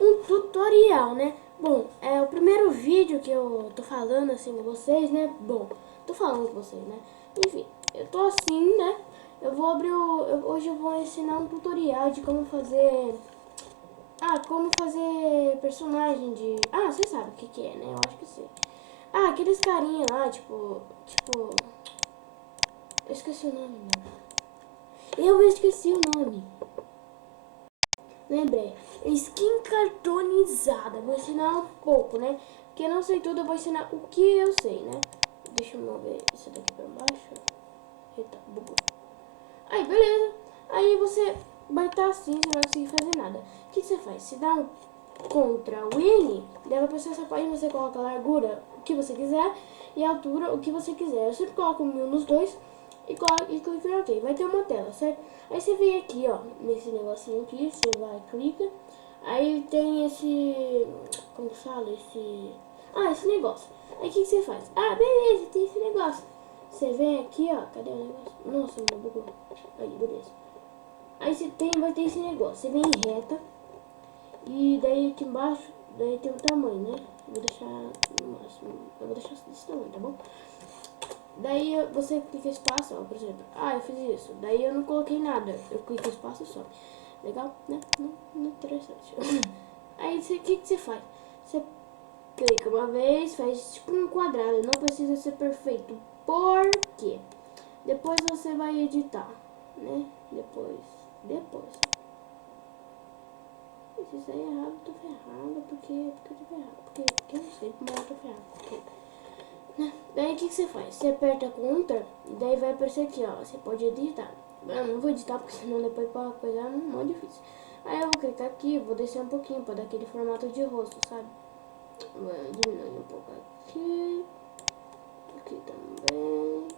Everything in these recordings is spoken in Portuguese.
um tutorial, né? Bom, é o primeiro vídeo que eu tô falando assim com vocês, né? Bom, tô falando com vocês, né? Enfim, eu tô assim, né? Eu vou abrir hoje eu vou ensinar um tutorial de como fazer... como fazer personagem de... você sabe o que que é, né? Eu acho que sei. Aqueles carinha lá, tipo... Eu esqueci o nome, mano. Eu esqueci o nome. Lembrei. Skin cartonizada. Vou ensinar um pouco, né? Porque eu não sei tudo, eu vou ensinar o que eu sei, né? Deixa eu mover isso daqui pra baixo. Eita, bugou. Aí, beleza. Aí você vai estar assim, você não vai conseguir fazer nada. O que você faz? Você dá um Ctrl Win, leva pra essa página, você coloca a largura, o que você quiser, e a altura, o que você quiser. Eu sempre coloco 1000 nos dois e clica em OK. Vai ter uma tela, certo? Aí você vem aqui, ó, nesse negocinho aqui, você vai, clica. Aí tem esse, como que fala, esse negócio. Aí o que você faz? Beleza, tem esse negócio. Você vem aqui, ó, cadê o negócio? Nossa, não bugou. Aí, beleza. Aí você vai ter esse negócio, você vem em reta. E daí aqui embaixo, daí tem o tamanho, né? Eu vou deixar no máximo, eu vou deixar desse tamanho, tá bom? Daí você clica espaço, ó, por exemplo. Eu fiz isso. Daí eu não coloquei nada, eu clico espaço só. Legal? Né? Não interessante. Aí o que você faz? Você clica uma vez, faz tipo um quadrado, não precisa ser perfeito. Por quê? Depois você vai editar, né? Depois. Se sair errado, eu tô ferrado, porque eu tô ferrado, porque eu não sei como eu tô ferrado. Né? Daí o que você faz? Você aperta Ctrl, e daí vai aparecer aqui, ó, você pode editar. Eu não vou editar, porque senão depois pra coisa é muito difícil. Aí eu vou clicar aqui, vou descer um pouquinho, pra dar aquele formato de rosto, sabe? Vou diminuir um pouco aqui, aqui também,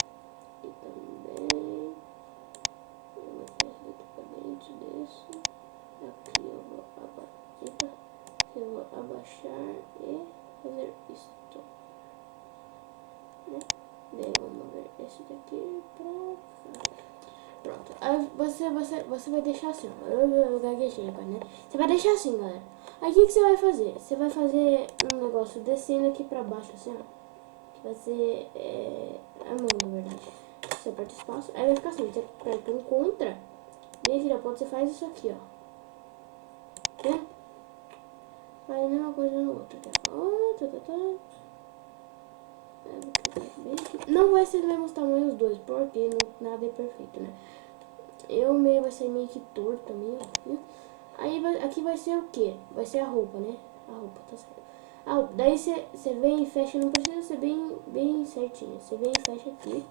e também. Eu vou trazer aqui pra dentro desse. Aqui eu vou abaixar e fazer isto, né? Daí vamos ver esse daqui pra cá. Pronto. Aí você vai deixar assim, ó. Eu gaguejei agora, né? Você vai deixar assim, galera. Aí o que você vai fazer? Você vai fazer um negócio descendo aqui pra baixo, assim, ó. Que vai ser a mão, na verdade. Você aperta espaço, aí vai ficar assim. Você aperta um contra, e aí vira ponto, você faz isso aqui, ó. Né? Faz a mesma coisa no outro aqui, ó. Não vai ser do mesmo tamanho os dois, porque nada é perfeito, né? O meio vai ser meio que torto também, ó. Né? Aí aqui vai ser o que? Vai ser a roupa, né? A roupa, tá certo. Daí você vem e fecha, não precisa ser bem certinho. Você vem e fecha aqui,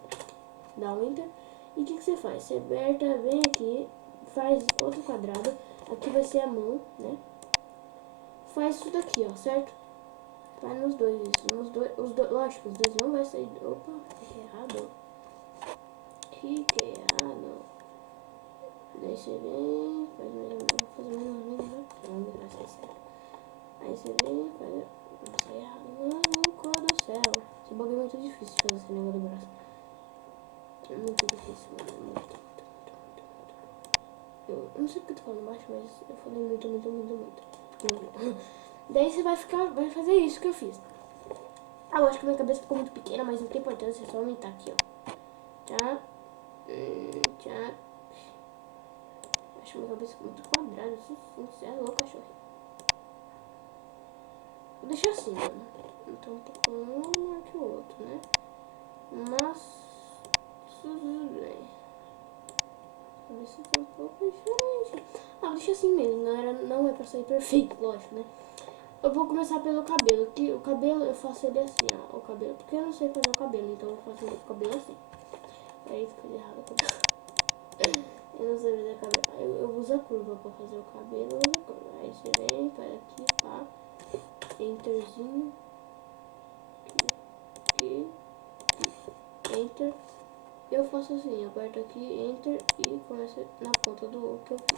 dá um enter. E o que você faz? Você aperta, vem aqui, faz outro quadrado. Aqui vai ser a mão, né? Faz isso daqui, ó, certo? Vai nos dois, isso. Lógico, os dois não vai sair. Opa, fiquei errado. Fiquei errado. Daí você vem, faz mais ou menos, vou fazer mais ou menos aqui, vamos ver se é certo. Aí você vem, faz. Não sai errado. Não, cor do céu. Esse bagulho é muito difícil de fazer esse negócio do braço. É muito difícil, mano. Muito. Eu não sei porque eu tô falando baixo, mas eu falei muito. Daí você vai fazer isso que eu fiz. Eu acho que minha cabeça ficou muito pequena, mas não tem importância, é só aumentar aqui, ó. Tchá. Acho minha cabeça muito quadrada, você é louco, cachorro. Vou deixar assim, mano. Então um pouco um maior que o outro, né? Mas tudo bem. A cabeça tá um pouco diferente. Vou deixar assim mesmo, galera. Não é pra sair perfeito, lógico, né? Eu vou começar pelo cabelo, que o cabelo eu faço ele assim, ó, o cabelo, porque eu não sei fazer o cabelo, então eu faço o cabelo assim. Aí fica errado o cabelo. Eu não sei fazer o cabelo. Eu uso a curva pra fazer o cabelo, eu uso a curva. Aí você vem, faz aqui, pá, enterzinho, aqui, enter. Eu faço assim, aperto aqui, enter e começo na ponta do que eu fiz.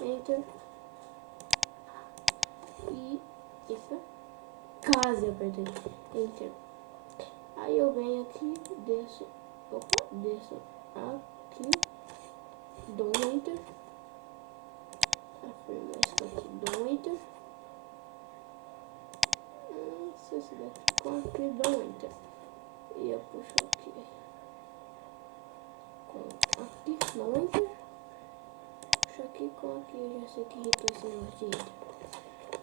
Enter. E epa, quase apertei. Enter. Aí eu venho aqui, desço aqui, dou um enter. Afirma isso aqui, dou um enter. esse daqui com aqui, dá um enter. E eu puxo aqui. Com aqui, dá um enter. Puxo aqui com aqui, eu já sei que irritou esse negócio de enter.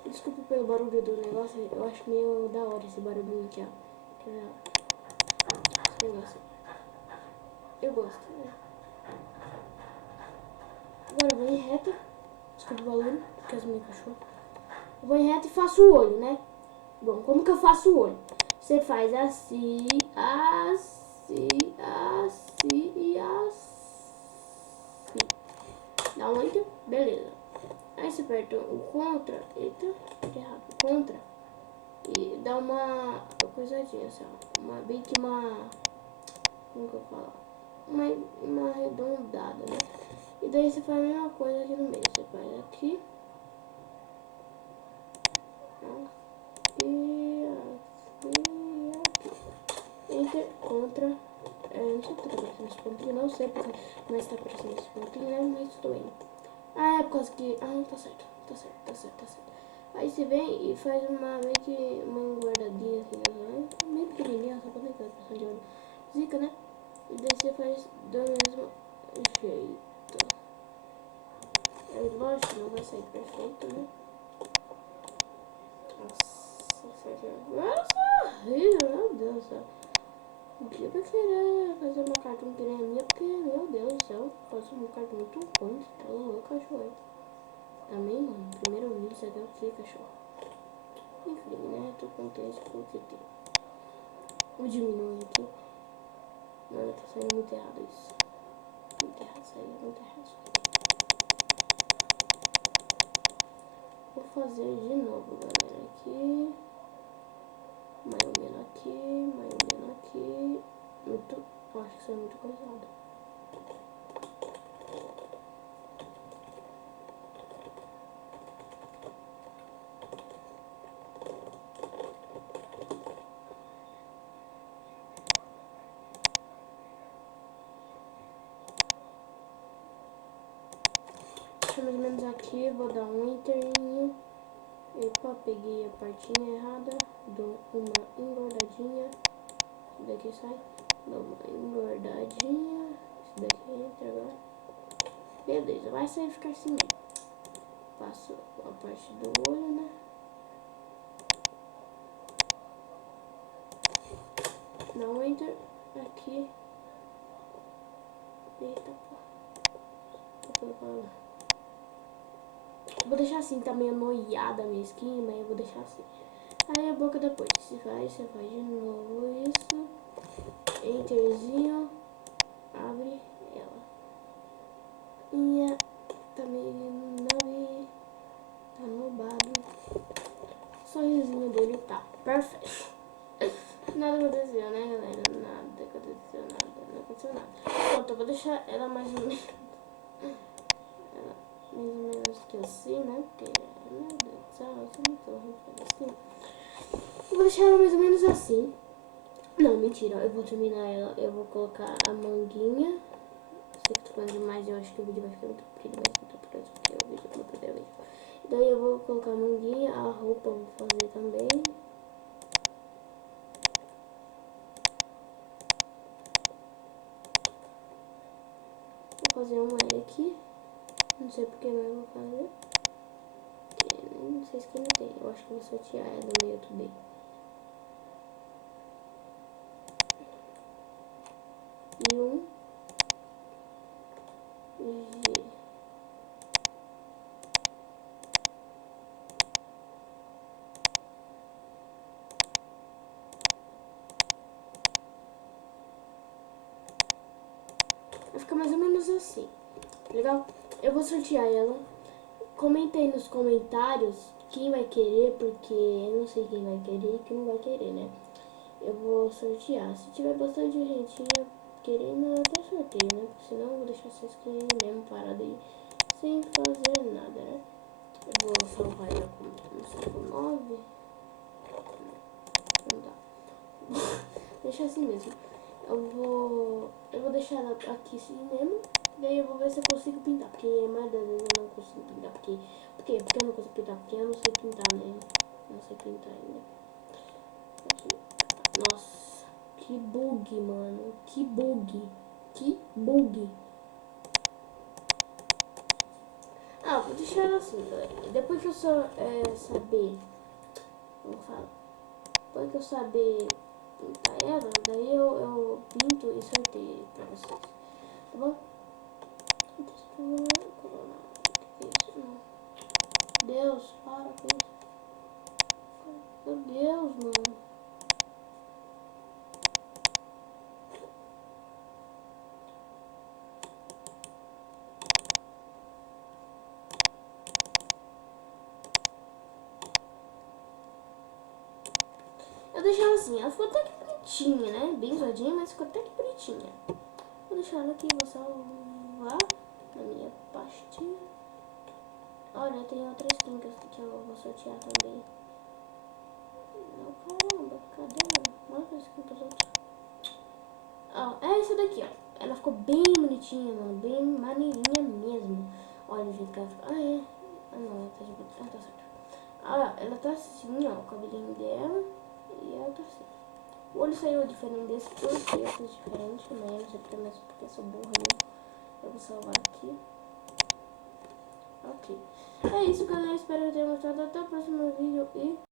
Desculpa pelo barulho do negócio, eu acho meio da hora esse barulhinho aqui, ó. Quer ver? Esse negócio. Eu gosto, né? Agora eu vou em reta. Desculpa o barulho, porque as minhas cachorras. Eu vou em reta e faço o olho, né? Bom, como que eu faço o olho? Você faz assim, assim, assim e assim. Dá um enter, beleza. Aí você aperta o contra, eita, errado, contra. E dá uma coisadinha assim, ó. Uma, bem que uma, como que eu falo? Uma arredondada, né? E daí você faz a mesma coisa aqui no meio. Você faz aqui. Aqui, aqui, aqui. Enter, contra. Não sei porque tá aparecendo esse pontinho, não sei porque, mas tá aparecendo esse pontinho, né? Mas tudo bem. Ah, é por causa que. Ah, tá certo, tá certo, tá certo, tá certo. Aí você vem e faz uma meio que uma engordadinha assim, né? Meio pequenininha, só pra ter aquela pressão de olho. Zica, né? E daí você faz do mesmo jeito. É lógico, não vai sair perfeito, né? Nossa, horrível, meu Deus do céu. Não podia querer fazer uma cartoon que nem a minha, porque, meu Deus do céu, faço um cartoon muito ruim. Tá louco, cachorro. Também, mano, primeiro vídeo, você deu o que, cachorro? Enfim, né, tô contente com o que tem. Vou diminuir aqui. Mano, tá saindo muito errado isso. Muito errado, saiu muito errado isso aqui. Vou fazer de novo, galera, aqui. Mais ou menos aqui, mais ou menos aqui. Muito, eu acho que isso é muito coisado. Deixa mais ou menos aqui, vou dar um enterinho. Epa, peguei a partinha errada. Dou uma engordadinha. Isso daqui sai. Dou uma engordadinha. Isso daqui entra agora. Beleza, vai sair ficar assim mesmo. Passo a parte do olho, né? Dá um enter aqui. Eita, pô. Vou deixar assim, tá meio noiada a minha skin, mas eu vou deixar assim. Aí a boca depois, você faz de novo isso. Enterzinho. Abre ela. Minha tá meio nave. Tá nubado. Sorrisinho dele tá perfeito. Nada aconteceu, né, galera? Nada aconteceu, não aconteceu nada. Pronto, eu vou deixar ela mais ou menos. Ela mais ou menos que assim, né? Porque, meu Deus do céu, eu sou muito horrível assim. Eu vou deixar ela mais ou menos assim. Não, mentira, eu vou terminar ela. Eu vou colocar a manguinha. Sei que tô falando demais, eu acho que o vídeo vai ficar muito comprido, mas não tô preso porque o vídeo é meu primeiro vídeo. Daí eu vou colocar a manguinha, a roupa eu vou fazer também. Vou fazer uma aqui. Não sei porque, mas eu vou fazer. Não sei se que não tem. Eu acho que vou sortear ela no YouTube. E um G. Vai ficar mais ou menos assim. Legal? Eu vou sortear ela. Comenta aí nos comentários quem vai querer, porque eu não sei quem vai querer e quem não vai querer, né? Eu vou sortear. Se tiver bastante gentinha querendo, eu até sorteio, né? Porque senão eu vou deixar vocês mesmo parado aí sem fazer nada, né? Eu vou salvar ela com 9. Não dá. Deixa assim mesmo. Eu vou deixar ela aqui assim mesmo. Daí eu vou ver se eu consigo pintar. Porque a maioria das vezes eu não consigo pintar. Porque eu não consigo pintar? Porque eu não sei pintar, né? Não sei pintar ainda. Aqui. Nossa, que bug, mano. Que bug. Que bug. Ah, vou deixar ela assim, galera. Depois que eu saber... Como fala? Depois que eu saber pintar ela, daí eu pinto e sorteio pra vocês. Tá bom? Textura, colorar. Isso, não. Deus, para com isso. Meu Deus, mano. Eu deixei ela assim, ela ficou até que bonitinha, né? Bem zoadinha, mas ficou até que bonitinha. Vou deixar ela aqui, vou salvar na minha pastinha. Olha, tem outra skin que eu vou sortear também. Não, caramba, cadê ela? Mostra a skin pros outros. Ó, é essa daqui, ó. Ela ficou bem bonitinha, mano. Bem maneirinha mesmo. Olha o jeito que ela ficou. Ah, é. Ah, não, ela tá de boa. Ah, tá certo. Ah, ela tá assim, ó. O cabelinho dela. E ela tá assim. O olho saiu diferente desse, porque eu fiz diferente, mas não sei porque, mas porque eu sou burra mesmo. Eu vou salvar aqui. Ok. É isso, galera. Espero que tenham gostado. Até o próximo vídeo e